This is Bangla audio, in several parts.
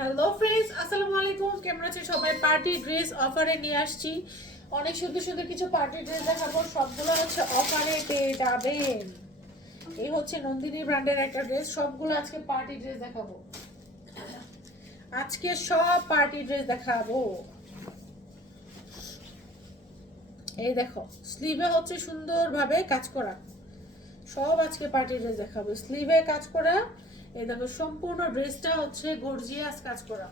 হ্যালো ফ্রেন্ডস আসসালামু আলাইকুম কেমন আছেন সবাই? পার্টি ড্রেস অফারে নিয়ে আসছি। অনেক সুন্দর সুন্দর কিছু পার্টি ড্রেস দেখাবো। সবগুলো হচ্ছে অফারে পেয়ে যাবেন। এই হচ্ছে নন্দিনী ব্র্যান্ডের একটা ড্রেস সবগুলো আজকে পার্টি ড্রেস দেখাবো। আজকে সব পার্টি ড্রেস দেখাবো। এই দেখো স্লিভে হচ্ছে সুন্দরভাবে কাজ করা। সব আজকে পার্টি ড্রেস দেখাবো। স্লিভে কাজ করা এই দেখো, সম্পূর্ণ ড্রেসটা হচ্ছে গর্জিয়াস কাজ করা।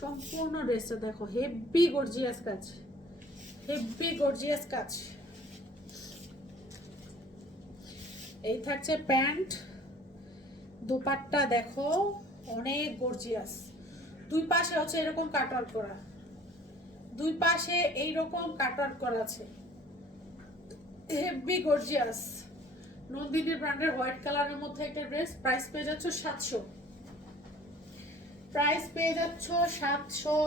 সম্পূর্ণ ড্রেসটা দেখো হেভি গর্জিয়াস কাজ হেভি গর্জিয়াস কাজ। এই থাকছে প্যান্ট, দুপাট্টা দেখো, অনেক গর্জিয়াস দুই পাশে হচ্ছে এরকম কাটওয়ার্ক করা। দুই পাশে এইরকম কাটওয়ার্ক করা আছে। হেভি গর্জিয়াস নন্দিনী ব্র্যান্ডের হোয়াইট কালারের মধ্যে একটা ড্রেস, প্রাইস পেয়ে যাচ্ছ সাতশো। প্রাইস পেয়ে যাচ্ছ সাতশো।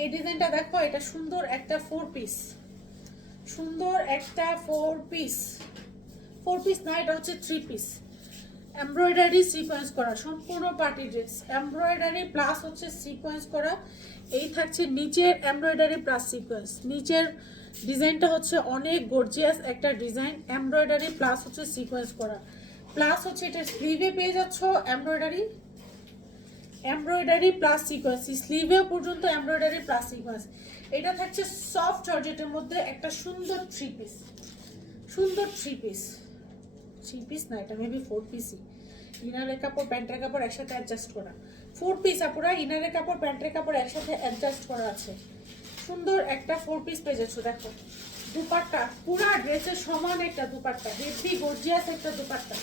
এই ডিজাইনটা দেখো, এটা সুন্দর একটা ফোর পিস সুন্দর একটা ফোর পিস ফোর পিস না, এটা হচ্ছে থ্রি পিস এমব্রয়ডারি সিকোয়েন্স করা, সম্পূর্ণ পার্টি ড্রেস এমব্রয়ডারি প্লাস হচ্ছে সিকোয়েন্স করা। এই থাকছে নিচের এমব্রয়ডারি প্লাস সিকোয়েন্স। নিচের ডিজাইনটা হচ্ছে অনেক গর্জিয়াস একটা ডিজাইন, এমব্রয়ডারি প্লাস হচ্ছে সিকোয়েন্স করা। প্লাস হচ্ছে এটা স্লিভে পেয়ে যাচ্ছ এমব্রয়ডারি। এমব্রয়ডারি প্লাস সিকোয়েন্স স্লিভে পর্যন্ত এমব্রয়ডারি প্লাস সিকোয়েন্স। এটা থাকছে সফট জর্জেটের মধ্যে একটা সুন্দর থ্রি পিস সুন্দর থ্রি পিস থ্রি পিস না, এটা মেবি ফোর পিসই ইনারের কাপড় প্যান্টের কাপড় একসাথে অ্যাডজাস্ট করা। ফোর পিস আপুরা ইনারের কাপড় প্যান্টের কাপড় একসাথে অ্যাডজাস্ট করা আছে। সুন্দর একটা ফোর পিস পেয়ে যাচ্ছ দেখো। দুপাট্টা, পুরা ড্রেসের সমান একটা দুপাট্টা হেভি গর্জিয়াস একটা দুপাট্টা।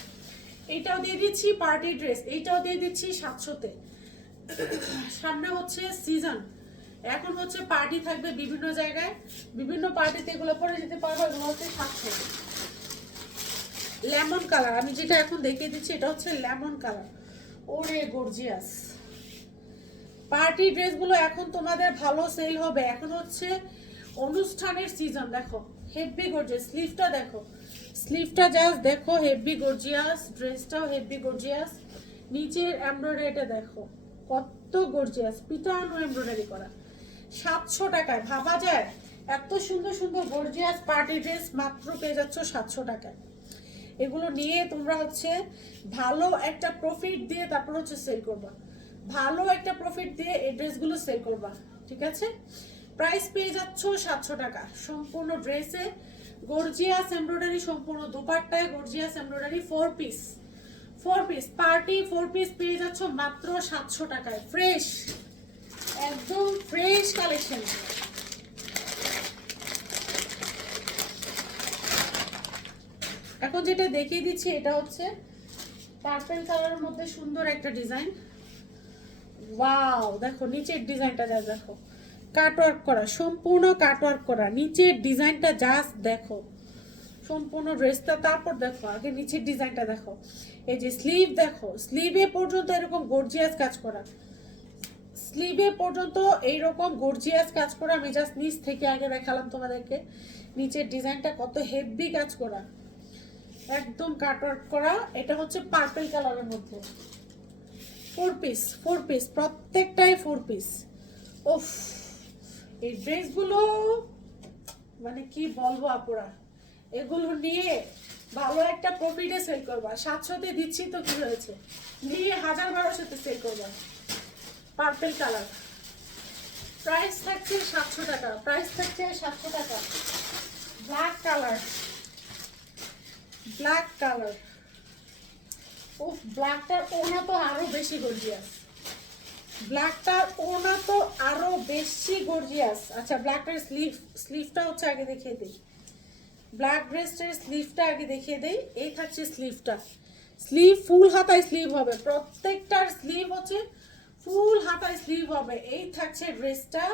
এইটাও দিয়ে দিচ্ছি পার্টি ড্রেস এইটাও দিয়ে দিচ্ছি সাতশোতে। সামনে হচ্ছে সিজন এখন হচ্ছে পার্টি থাকবে বিভিন্ন জায়গায়। বিভিন্ন পার্টিতে এগুলো পরে যেতে পারব, এগুলো হচ্ছে সাতশো। লেমন কালার আমি যেটা এখন দেখিয়ে দিচ্ছি, এটা হচ্ছে লেমন কালার ওরে গর্জিয়াস পার্টি ড্রেসগুলো এখন তোমাদের ভালো সেল হবে। এখন হচ্ছে অনুষ্ঠানের সিজন দেখো হেভি গর্জিয়াস স্লিভটা দেখো স্লিভটা জাস্ট দেখো হেভি গর্জিয়াস ড্রেসটাও হেভি গর্জিয়াস নিচের এমব্রয়ডারিটা দেখো, কত গর্জিয়াস পিটানো এমব্রয়ডারি করা। সাতশো টাকায়, ভাবা যায়? এত সুন্দর সুন্দর গর্জিয়াস পার্টি ড্রেস মাত্র পেয়ে যাচ্ছ সাতশো টাকায়। এগুলো নিয়ে তোমরা হচ্ছে ভালো একটা প্রফিট দিয়ে তারপর হচ্ছে সেল করবা। ভালো একটা প্রফিট দিয়ে এই ড্রেসগুলো সেল করবা, ঠিক আছে? প্রাইস পেয়ে যাচ্ছ সাতশো টাকা। সম্পূর্ণ ড্রেসে গর্জিয়াস এমব্রয়ডারি সম্পূর্ণ দুপাট্টায় gorgeous embroidery four piece four piece party four piece পেয়ে যাচ্ছ মাত্র সাতশো টাকায়। ফ্রেশ একদম ফ্রেশ কালেকশন এখন যেটা দেখিয়ে দিচ্ছি, এটা হচ্ছে পার্পেল কালারের মধ্যে সুন্দর একটা ডিজাইন ওয়াও দেখো, নিচের ডিজাইনটা যা দেখো। কাটওয়ার্ক করা, সম্পূর্ণ কাটওয়ার্ক করা। নিচের ডিজাইনটা জাস্ট দেখো। সম্পূর্ণ ড্রেসটা তারপর দেখো, আগে নিচের ডিজাইনটা দেখো। এই যে স্লিভ দেখো স্লিভে পর্যন্ত এরকম গর্জিয়াস কাজ করা। স্লিভে পর্যন্ত এইরকম গর্জিয়াস কাজ করা, আমি জাস্ট নিচ থেকে আগে দেখালাম তোমাদেরকে। নিচের ডিজাইনটা কত হেভি কাজ করা। একদম কাটওয়ার্ক করা, এটা হচ্ছে পার্পল কালারের মধ্যে। ফোর পিস ফোর পিস প্রত্যেকটাই ফোর পিস ওফ এই ড্রেসগুলো মানে কি বলব আপুরা? এগুলো নিয়ে ভালো একটা প্রফিটে সেল করবা। সাতশোতে দিচ্ছি তো কি হয়েছে? নিয়ে হাজার বারোশোতে সেল করবা। পার্পেল কালার প্রাইস থাকছে সাতশো টাকা প্রাইস থাকছে সাতশো টাকা। ব্ল্যাক কালার ব্ল্যাক কালার ও ব্ল্যাকটার ওনা তো আরও বেশি গর্জিয়াস ব্ল্যাকটার ওনা তো আরও বেশি গর্জিয়াস আচ্ছা ব্ল্যাকটার স্লিভ স্লিভটা হচ্ছে আগে দেখিয়ে দিই। ব্ল্যাক ড্রেসটার স্লিভটা আগে দেখিয়ে দেই। এই থাকছে স্লিভটা স্লিভ ফুল হাতায় স্লিভ হবে। প্রত্যেকটার স্লিভ হচ্ছে ফুল হাতায় স্লিভ হবে। এই থাকছে ড্রেসটা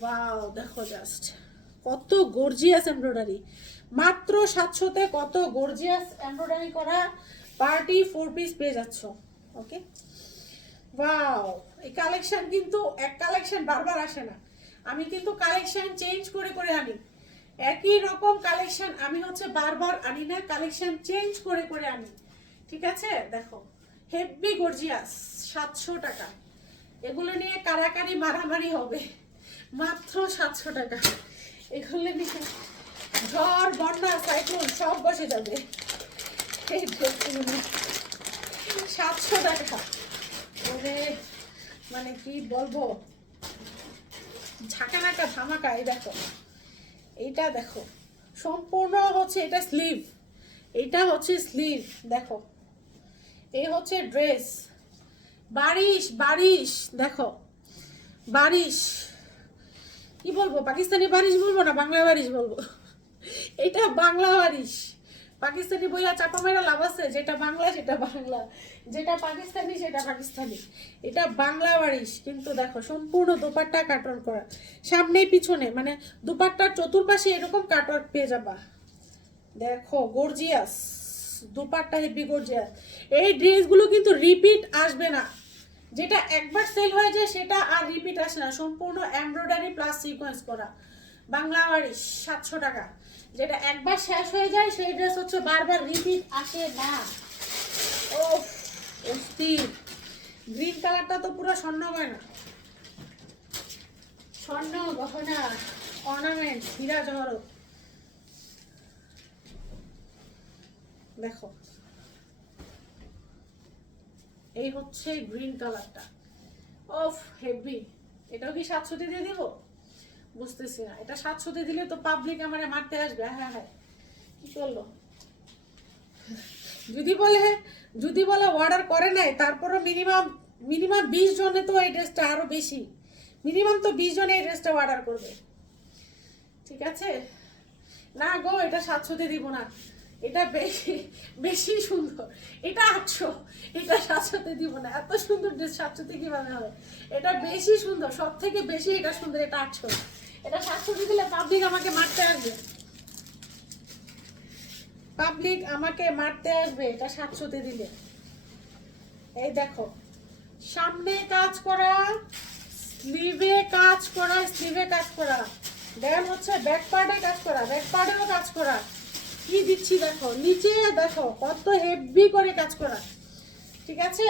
ওয়াও দেখো জাস্ট কত গর্জিয়াস এমব্রয়ডারি মাত্র সাতশোতে কত গর্জিয়াস এমব্রয়ডারি করা পার্টি ফোর পিস পেয়ে যাচ্ছ ওকে ওয়াও এই কালেকশন কিন্তু, এক কালেকশন বারবার আসে না। আমি কিন্তু কালেকশন চেঞ্জ করে করে আনি। একই রকম কালেকশন আমি হচ্ছে বারবার আনি না কালেকশন চেঞ্জ করে করে আনি। ঠিক আছে? দেখো হেভি গর্জিয়াস সাতশো টাকা। এগুলো নিয়ে কারাকারি মারামারি হবে। মাত্র সাতশো টাকা। এগুলো নিয়ে ঝড়, বন্যা, সাইক্লোন সব বসে যাবে। সাতশো টাকা। ওরে মানে কি বলব? ঝাঁকানাকা ধামাকা, এই দেখো। এইটা দেখো, সম্পূর্ণ হচ্ছে এটা স্লিভ এটা হচ্ছে স্লিভ দেখো। এই হচ্ছে ড্রেস বারিশ বারিশ, দেখো। বারিশ। কি বলব? পাকিস্তানি বারিশ বলব না, বাংলা বারিশ বলব? এটা বাংলা বারিশ। পাকিস্তানি বইয়া চাপা মেরা লাভ আছে? যেটা বাংলা, সেটা বাংলা। যেটা পাকিস্তানি, সেটা পাকিস্তানি। এটা বাংলা বারিশ কিন্তু দেখো, সম্পূর্ণ দুপাট্টা কাটর করা। সামনে, পিছনে মানে দুপাট্টার চতুর্পাশে এরকম কাটর পেয়ে যাবা। দেখো গর্জিয়াস দুপাট্টা হেভি গর্জিয়াস এই ড্রেসগুলো কিন্তু রিপিট আসবে না। যেটা একবার সেল হয়ে যায়, সেটা আর রিপিট আসে না। সম্পূর্ণ এমব্রয়ডারি প্লাস সিকোয়েন্স করা। বাংলা বাড়ি সাতশো টাকা। যেটা একবার শেষ হয়ে যায়, সেই ড্রেস হচ্ছে বারবার রিপিট আসে না। ও অস্থির গ্রিন কালারটা তো পুরো স্বর্ণ গয়না। স্বর্ণ, গহনা অর্নামেন্ট হীরা জহরত। দেখো। এই হচ্ছে গ্রিন কালারটা অফ হেভি এটাও কি সাতশোতে দিয়ে দিব? বুঝতেছি না। এটা সাতশোতে দিলে তো পাবলিক আমারে মারতে আসবে। হ্যাঁ হ্যাঁ। কি করল? যদি বলে যদি বলে অর্ডার করে নাই, তারপরও মিনিমাম মিনিমাম বিশ জনে তো এই ড্রেসটা আরও বেশি। মিনিমাম তো বিশ জনে এই ড্রেসটা অর্ডার করবে। ঠিক আছে? না গো, এটা সাতশোতে দিব না। এটা বেশি বেশি সুন্দর। এটা আটশো। এটা সাতশোতে দিব না। এত সুন্দর ড্রেস সাতশোতে কীভাবে হবে? এটা বেশি সুন্দর। সব থেকে বেশি এটা সুন্দর, এটা আটশো। এটা সাতশোতে দিলে পাবলিক আমাকে মারতে আসবে। পাবলিক আমাকে মারতে আসবে, এটা সাতশোতে দিলে। এই দেখো, সামনে কাজ করা স্লিভে কাজ করা স্লিভে কাজ করা। দেন হচ্ছে ব্যাক পার্টে কাজ করা ব্যাক পার্টেও কাজ করা। কি দিচ্ছি দেখো, নিচে দেখো, কত হেভি করে কাজ করা। ঠিক আছে?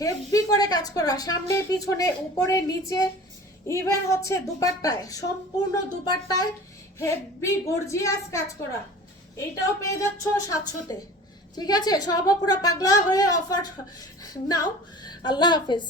হেভি করে কাজ করা, সামনে, পিছনে, উপরে, নিচে ইভেন হচ্ছে দুপাট্টায়, সম্পূর্ণ দুপাট্টায় হেভি গর্জিয়াস কাজ করা। এইটাও পেয়ে যাচ্ছ সাতশোতে। ঠিক আছে? সব পুরো পাগলা হয়ে অফার নাও। আল্লাহ হাফেজ।